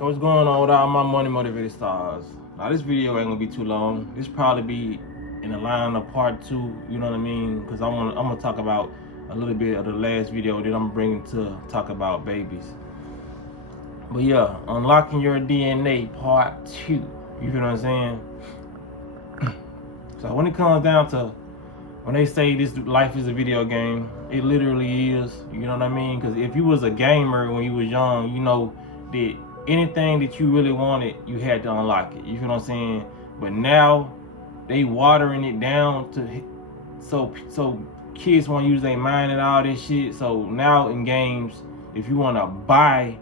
What's going on with all my money motivated stars? Now this video ain't gonna be too long. This probably be in the line of part 2. You know what I mean? Because I'm gonna talk about a little bit of the last video that I'm bringing to talk about babies. But yeah, unlocking your DNA part 2. You feel what I'm saying? So when it comes down to when they say this life is a video game, it literally is. You know what I mean? Because if you was a gamer when you was young, you know that anything that you really wanted, you had to unlock it. You feel what I'm saying? But now they watering it down to so kids want to use their mind and all this shit. So now in games, if you want to buy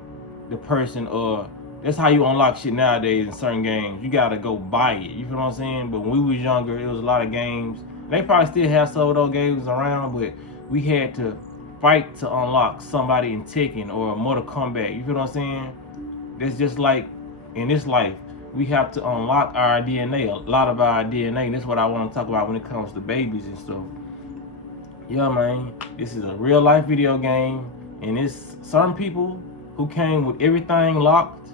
the person, or that's how you unlock shit nowadays in certain games. You gotta go buy it. You feel what I'm saying? But when we was younger, it was a lot of games. They probably still have some of those games around, but we had to fight to unlock somebody in Tekken or Mortal Kombat. You feel what I'm saying? That's just like in this life, we have to unlock our DNA, a lot of our DNA. And that's what I want to talk about when it comes to babies and stuff. Yeah, man, this is a real life video game, and it's certain people who came with everything locked,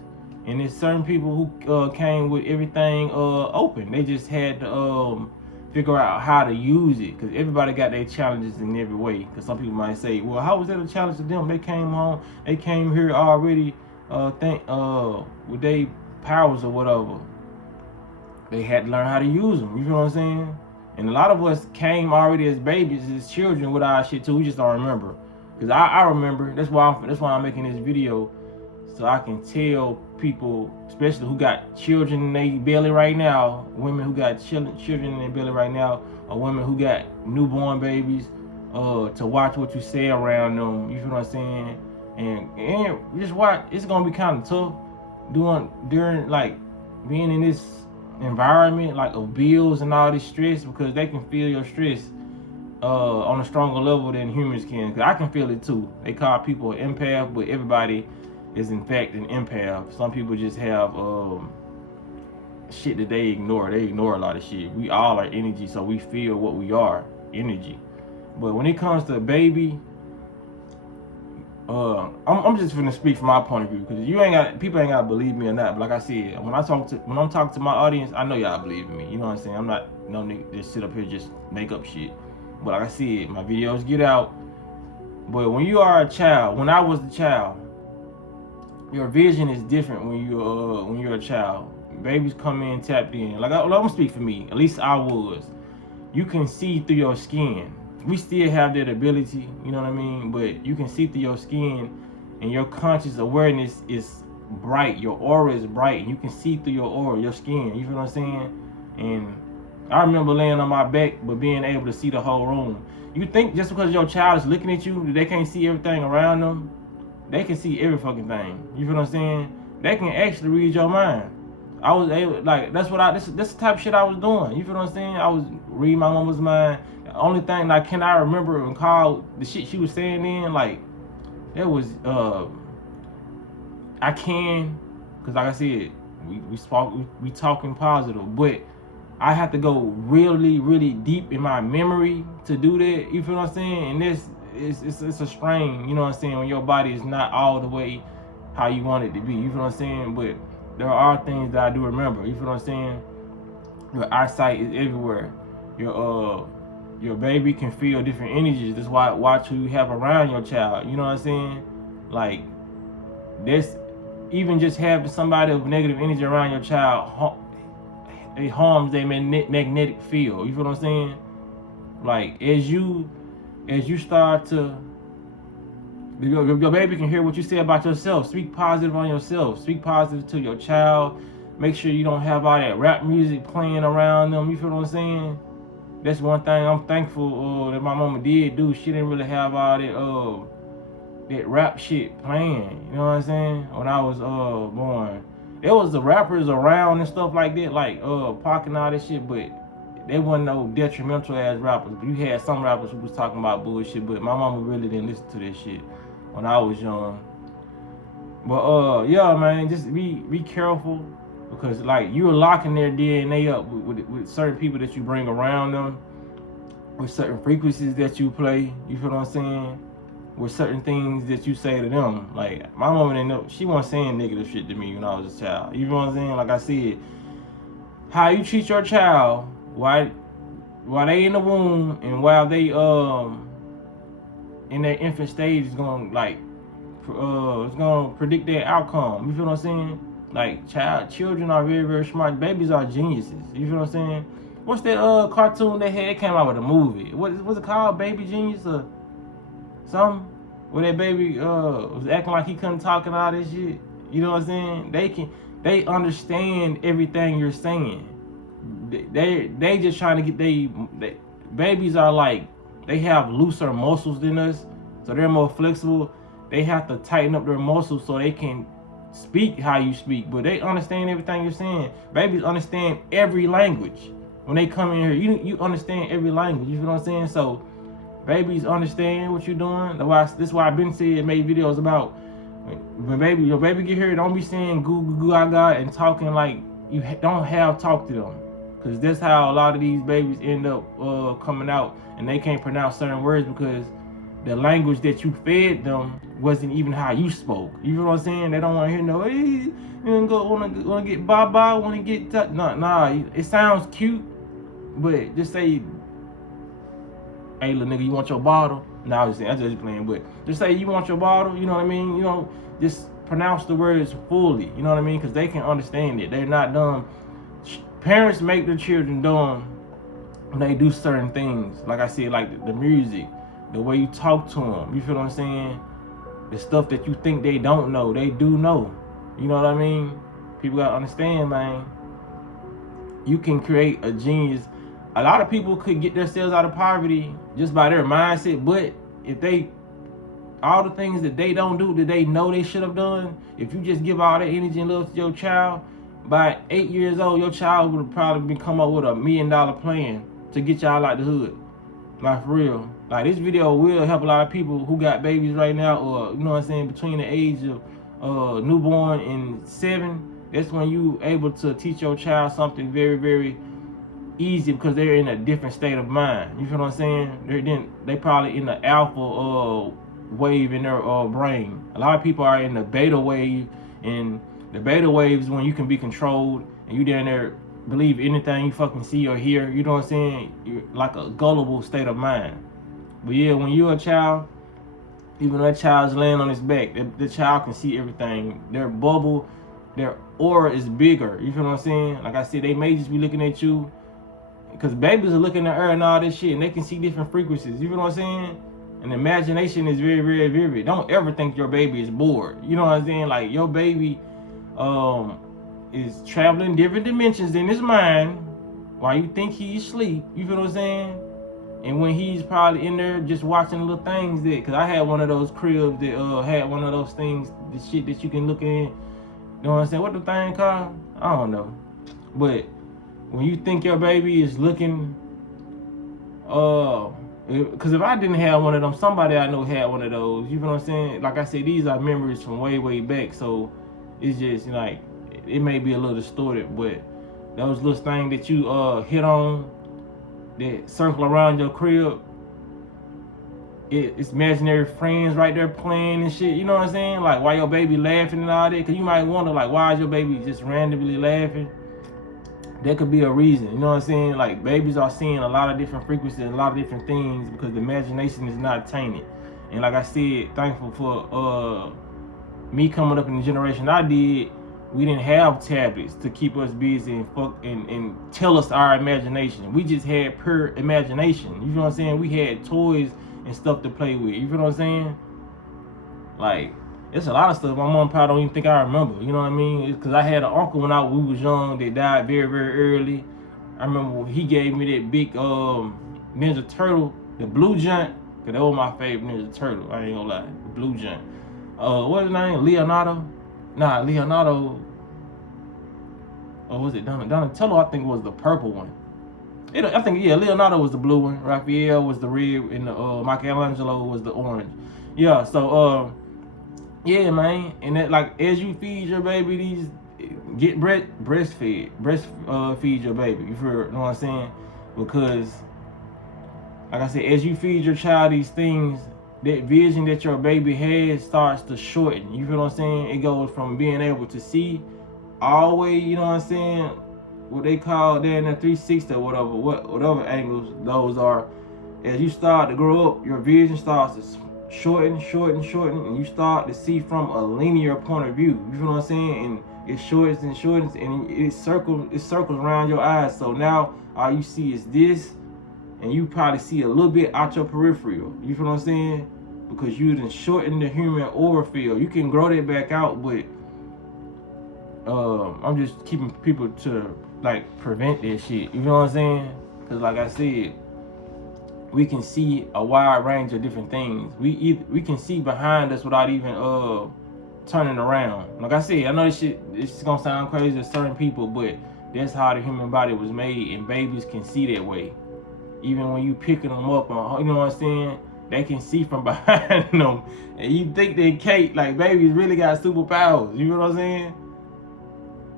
and there's certain people who came with everything open. They just had to figure out how to use it, because everybody got their challenges in every way. Because some people might say, well, how was that a challenge to them? They came home, they came here already with their powers or whatever. They had to learn how to use them. You feel what I'm saying? And a lot of us came already as babies, as children with our shit too. We just don't remember. Because I remember. That's why I'm making this video, so I can tell people, especially who got children in their belly right now, women who got children in their belly right now, or women who got newborn babies, to watch what you say around them. You feel what I'm saying? And just watch. It's gonna be kind of tough during like being in this environment like of bills and all this stress, because they can feel your stress on a stronger level than humans can. Because I can feel it too. They call people an empath, but everybody is in fact an empath. Some people just have shit that they ignore. They ignore a lot of shit. We all are energy, so we feel what we are, energy. But when it comes to a baby, I'm just gonna speak from my point of view, because people ain't gotta believe me or not. But like I said, when I'm talking to my audience, I know y'all believe in me. You know what I'm saying? I'm not no nigga just sit up here just make up shit. But like I said, my videos get out. But when you are a child, when I was a child, your vision is different when you're a child. Babies come in tapped in. Like I'm gonna speak for me. At least I was. You can see through your skin. We still have that ability, you know what I mean? But you can see through your skin, and your conscious awareness is bright. Your aura is bright, and you can see through your aura, your skin. You feel what I'm saying? And I remember laying on my back, but being able to see the whole room. You think just because your child is looking at you, they can't see everything around them? They can see every fucking thing. You feel what I'm saying? They can actually read your mind. I was able, like, this the type of shit I was doing. You feel what I'm saying? I was reading my mama's mind. The only thing, like, can I remember and call the shit she was saying then? Like, that was, I can, because like I said, we talking positive, but I have to go really, really deep in my memory to do that. You feel what I'm saying? And this, it's a strain, you know what I'm saying, when your body is not all the way how you want it to be. You feel what I'm saying? But there are things that I do remember. You feel what I'm saying? Your eyesight is everywhere. Your baby can feel different energies. That's why watch who you have around your child. You know what I'm saying? Like, this, even just having somebody with negative energy around your child, it harms their magnetic field. You feel what I'm saying? Like, as you start to, your baby can hear what you say about yourself. Speak positive on yourself. Speak positive to your child. Make sure you don't have all that rap music playing around them. You feel what I'm saying? That's one thing I'm thankful that my mama did do. She didn't really have all that rap shit playing. You know what I'm saying? When I was born, there was the rappers around and stuff like that, like Pac and all that shit, but they wasn't no detrimental ass rappers. You had some rappers who was talking about bullshit, but my mama really didn't listen to that shit when I was young. But yeah, man, just be careful, because like you're locking their DNA up with certain people that you bring around them, with certain frequencies that you play. You feel what I'm saying? with certain things that you say to them. Like my mama didn't know, she wasn't saying negative shit to me when I was a child. You know what I'm saying? Like I said, how you treat your child while they in the womb and while they in their infant stage is gonna it's gonna predict their outcome. You feel what I'm saying? Like children are very, very smart. Babies are geniuses. You feel what I'm saying? What's that cartoon they had? It came out with a movie. What's it called? Baby Genius or something? Where that baby was acting like he couldn't talk and all this shit. You know what I'm saying? They understand everything you're saying. They just trying to get they babies are like, they have looser muscles than us, so they're more flexible. They have to tighten up their muscles so they can speak how you speak, but they understand everything you're saying. Babies understand every language. When they come in here, you understand every language. You feel what I'm saying? So babies understand what you're doing. This is why I've been saying, made videos about when your baby get here, don't be saying goo goo goo gaga and talking like you don't have talk to them, because that's how a lot of these babies end up coming out, and they can't pronounce certain words because the language that you fed them wasn't even how you spoke. You know what I'm saying? They don't want to hear no, hey, you wanna get baba, wanna get nah. It sounds cute, but just say, hey, little nigga, you want your bottle? Nah, I'm just playing, but just say you want your bottle. You know what I mean? You know, just pronounce the words fully. You know what I mean? Because they can understand it. They're not dumb. Parents make their children dumb when they do certain things. Like I said, like the music, the way you talk to them. You feel what I'm saying? The stuff that you think they don't know, they do know. You know what I mean? People gotta understand, man. You can create a genius. A lot of people could get themselves out of poverty just by their mindset, but if they, all the things that they don't do that they know they should have done, if you just give all that energy and love to your child, by 8 years old, your child would have probably come up with $1 million plan to get y'all out the hood. Like, for real. Like, this video will help a lot of people who got babies right now, or, you know what I'm saying, between the age of newborn and 7. That's when you able to teach your child something very, very easy, because they're in a different state of mind. You feel what I'm saying? They probably in the alpha wave in their brain. A lot of people are in the beta wave, and the beta wave is when you can be controlled and you down there believe anything you fucking see or hear. You know what I'm saying? You're like a gullible state of mind. But yeah, when you're a child, even though that child's laying on his back, the child can see everything. Their bubble, their aura is bigger. You feel what I'm saying? Like I said, they may just be looking at you, because babies are looking at the earth and all this shit, and they can see different frequencies. You feel what I'm saying? And imagination is very, very vivid. Don't ever think your baby is bored. You know what I'm saying? Like, your baby is traveling different dimensions in his mind while you think he's asleep. You feel what I'm saying? And when he's probably in there just watching little things that, because I had one of those cribs that had one of those things, the shit that you can look in. You know what I'm saying? What the thing called? I don't know. But when you think your baby is looking, because if I didn't have one of them, somebody I know had one of those. You know what I'm saying? Like I said, these are memories from way, way back. So it's just like, it may be a little distorted, but those little things that you hit on that circle around your crib, it's imaginary friends right there playing and shit. You know what I'm saying? Like, why your baby laughing and all that? Because you might wonder, like, why is your baby just randomly laughing? There could be a reason. You know what I'm saying? Like, babies are seeing a lot of different frequencies, a lot of different things, because the imagination is not tainted. And like I said, thankful for me coming up in the generation I did. We didn't have tablets to keep us busy and tell us our imagination. We just had pure imagination. You know what I'm saying? We had toys and stuff to play with. You feel what I'm saying? Like, it's a lot of stuff my mom probably don't even think I remember. You know what I mean? Because I had an uncle when we was young that died very, very early. I remember he gave me that big Ninja Turtle, the blue giant, because that was my favorite Ninja Turtle. I ain't gonna lie, the blue giant. What's his name? Leonardo? Nah, Leonardo. Or was it Donatello? I think it was the purple one. I think, yeah, Leonardo was the blue one. Raphael was the red, and Michelangelo was the orange. Yeah, so yeah, man. And that, like, as you feed your baby get breastfeed your baby. You know what I'm saying? Because, like I said, as you feed your child these things, that vision that your baby has starts to shorten. You feel what I'm saying? It goes from being able to see all the way, you know what I'm saying, what they call there in the 360 or whatever angles those are. As you start to grow up, your vision starts to shorten, and you start to see from a linear point of view. You feel what I'm saying? And it shortens, and it circles around your eyes. So now all you see is this, and you probably see a little bit out your peripheral. You feel what I'm saying? Because you done shorten the human aura field. You can grow that back out, but I'm just keeping people to like prevent that shit. You know what I'm saying? Because like I said, we can see a wide range of different things. We can see behind us without even turning around. Like I said, I know it's gonna sound crazy to certain people, but that's how the human body was made, and babies can see that way. Even when you picking them up, you know what I'm saying? They can see from behind them, and you think they can't. Like babies really got superpowers. You know what I'm saying?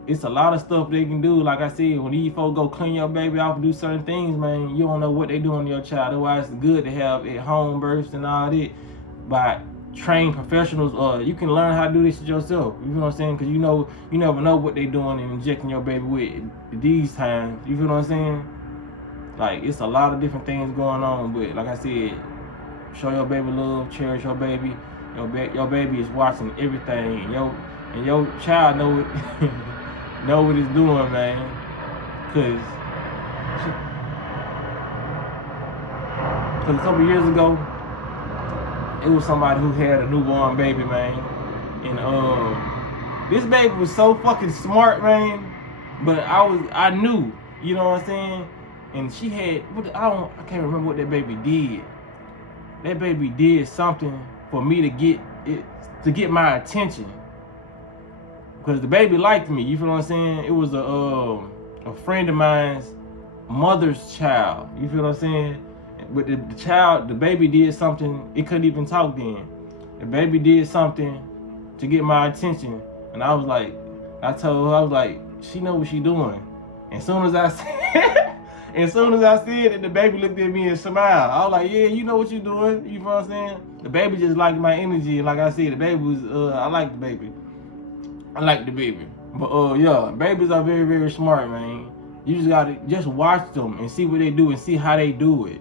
It's a lot of stuff they can do. Like I said, when these folks go clean your baby off and do certain things, man, you don't know what they doing to your child. That's why it's good to have at home births and all that by trained professionals. You can learn how to do this yourself. You know what I'm saying? Because you never know what they doing and injecting your baby with these times. You feel what I'm saying? Like, it's a lot of different things going on. But like I said, show your baby love, cherish your baby. Your baby is watching everything, and your child know it. Know what it's doing, man. Cause a couple years ago, it was somebody who had a newborn baby, man. And this baby was so fucking smart, man. But I knew, you know what I'm saying? And she had, I can't remember what that baby did. That baby did something for me to get my attention. Because the baby liked me, you feel what I'm saying? It was a friend of mine's mother's child, you feel what I'm saying? But the baby did something, it couldn't even talk then. The baby did something to get my attention, and I told her, I was like, she know what she doing. And as soon as I said it, the baby looked at me and smiled. I was like, yeah, you know what you doing, you feel what I'm saying? The baby just liked my energy, and like I said, the baby was, I like the baby. I like the baby. But yeah, babies are very, very smart, man. You just gotta watch them and see what they do and see how they do it.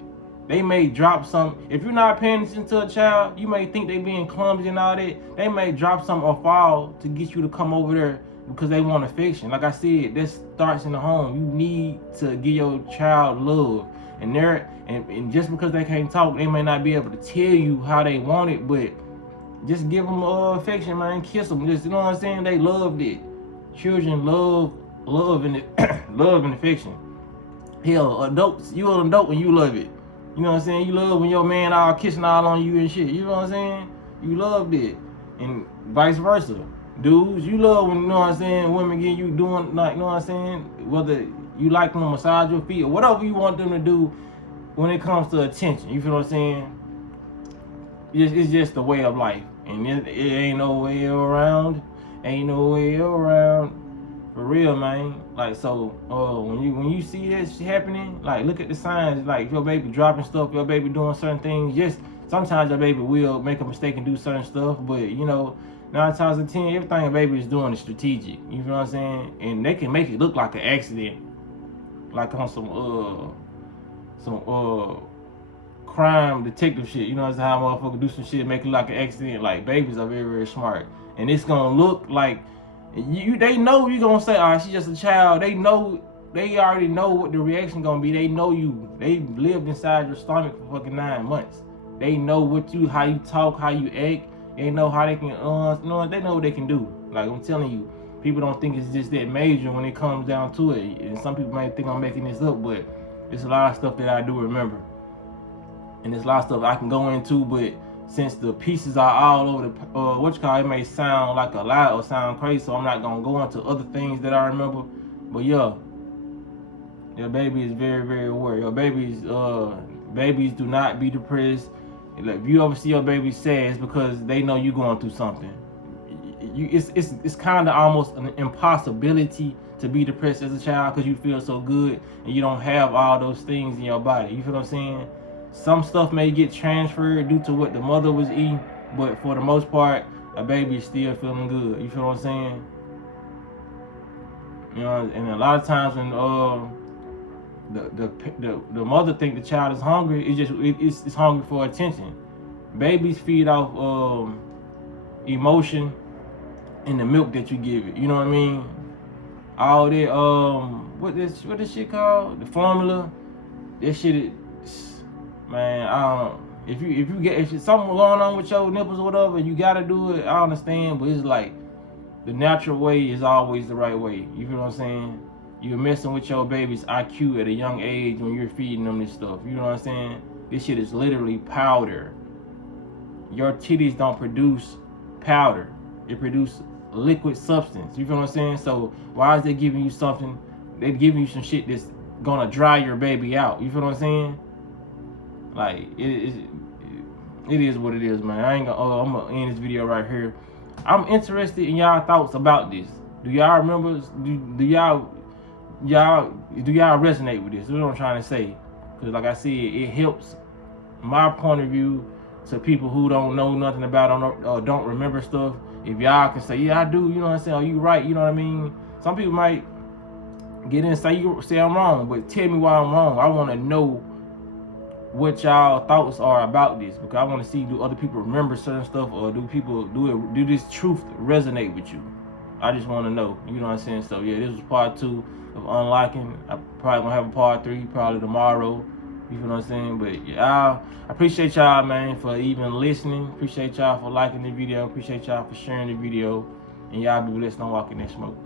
They may drop something. If you're not paying attention to a child, you may think they being clumsy and all that. They may drop something or fall to get you to come over there because they want affection. Like I said, this starts in the home. You need to give your child love. And just because they can't talk, they may not be able to tell you how they want it, but just give them affection, man. Kiss them. Just, you know what I'm saying? They loved it. Children love and love and affection. Hell, adults, you an adult when you love it. You know what I'm saying? You love when your man all kissing all on you and shit. You know what I'm saying? You loved it. And vice versa. Dudes, you love when, you know what I'm saying, women get you doing, like, you know what I'm saying? Whether you like them to massage your feet or whatever you want them to do when it comes to attention. You feel what I'm saying? It's just the way of life. And it ain't no way around. Ain't no way around. For real, man. Like, so when you see this happening, like, look at the signs. Like, your baby dropping stuff, your baby doing certain things. Just sometimes your baby will make a mistake and do certain stuff, but you know, 9 times out of 10, everything a baby is doing is strategic. You know what I'm saying? And they can make it look like an accident, like on some crime detective shit. You know what I'm saying? How motherfuckers do some shit, make it look like an accident. Like, babies are very, very smart, and it's gonna look like they know you're gonna say, "Ah, she's just a child." They already know what the reaction gonna be. They know you. They lived inside your stomach for fucking 9 months. They know how you talk, how you act. They know how they can, they know what they can do. Like, I'm telling you, people don't think it's just that major when it comes down to it. And some people might think I'm making this up, but it's a lot of stuff that I do remember. And there's a lot of stuff I can go into, but since the pieces are all over it may sound like a lie or sound crazy, so I'm not gonna go into other things that I remember. But yeah, your baby is very, very aware. Your babies do not be depressed. Like, if you ever see your baby sad, it's because they know you're going through something. It's kind of almost an impossibility to be depressed as a child because you feel so good and you don't have all those things in your body. You feel what I'm saying? Some stuff may get transferred due to what the mother was eating, but for the most part, a baby is still feeling good. You feel what I'm saying? You know, and a lot of times when the mother think the child is hungry, it's hungry for attention. Babies feed off emotion in the milk that you give it. You know what I mean? All that what this shit called? The formula. That shit is, man, I don't. If something going on with your nipples or whatever, you gotta do it. I understand, but it's like the natural way is always the right way. You feel what I'm saying? You're messing with your baby's IQ at a young age when you're feeding them this stuff. You know what I'm saying? This shit is literally powder. Your titties don't produce powder. It produces liquid substance. You feel what I'm saying? So why is they giving you something? They're giving you some shit that's gonna dry your baby out. You feel what I'm saying? Like it is what it is, man. I'm gonna end this video right here. I'm interested in y'all thoughts about this. Do y'all remember? Do y'all resonate with this? That's what I'm trying to say. Because like I said, it helps my point of view to people who don't know nothing about or don't remember stuff. If y'all can say, yeah, I do, you know what I'm saying? Are you right? You know what I mean? Some people might get in and say I'm wrong, but tell me why I'm wrong. I want to know what y'all thoughts are about this, because I want to see, do other people remember certain stuff, or do this truth resonate with you? I just want to know, you know what I'm saying? So yeah, this was part 2 of unlocking. I probably gonna have a part 3 probably tomorrow. You feel what I'm saying? But yeah, I appreciate y'all, man, for even listening. Appreciate y'all for liking the video. Appreciate y'all for sharing the video. And y'all be blessed on Walking That Smoke.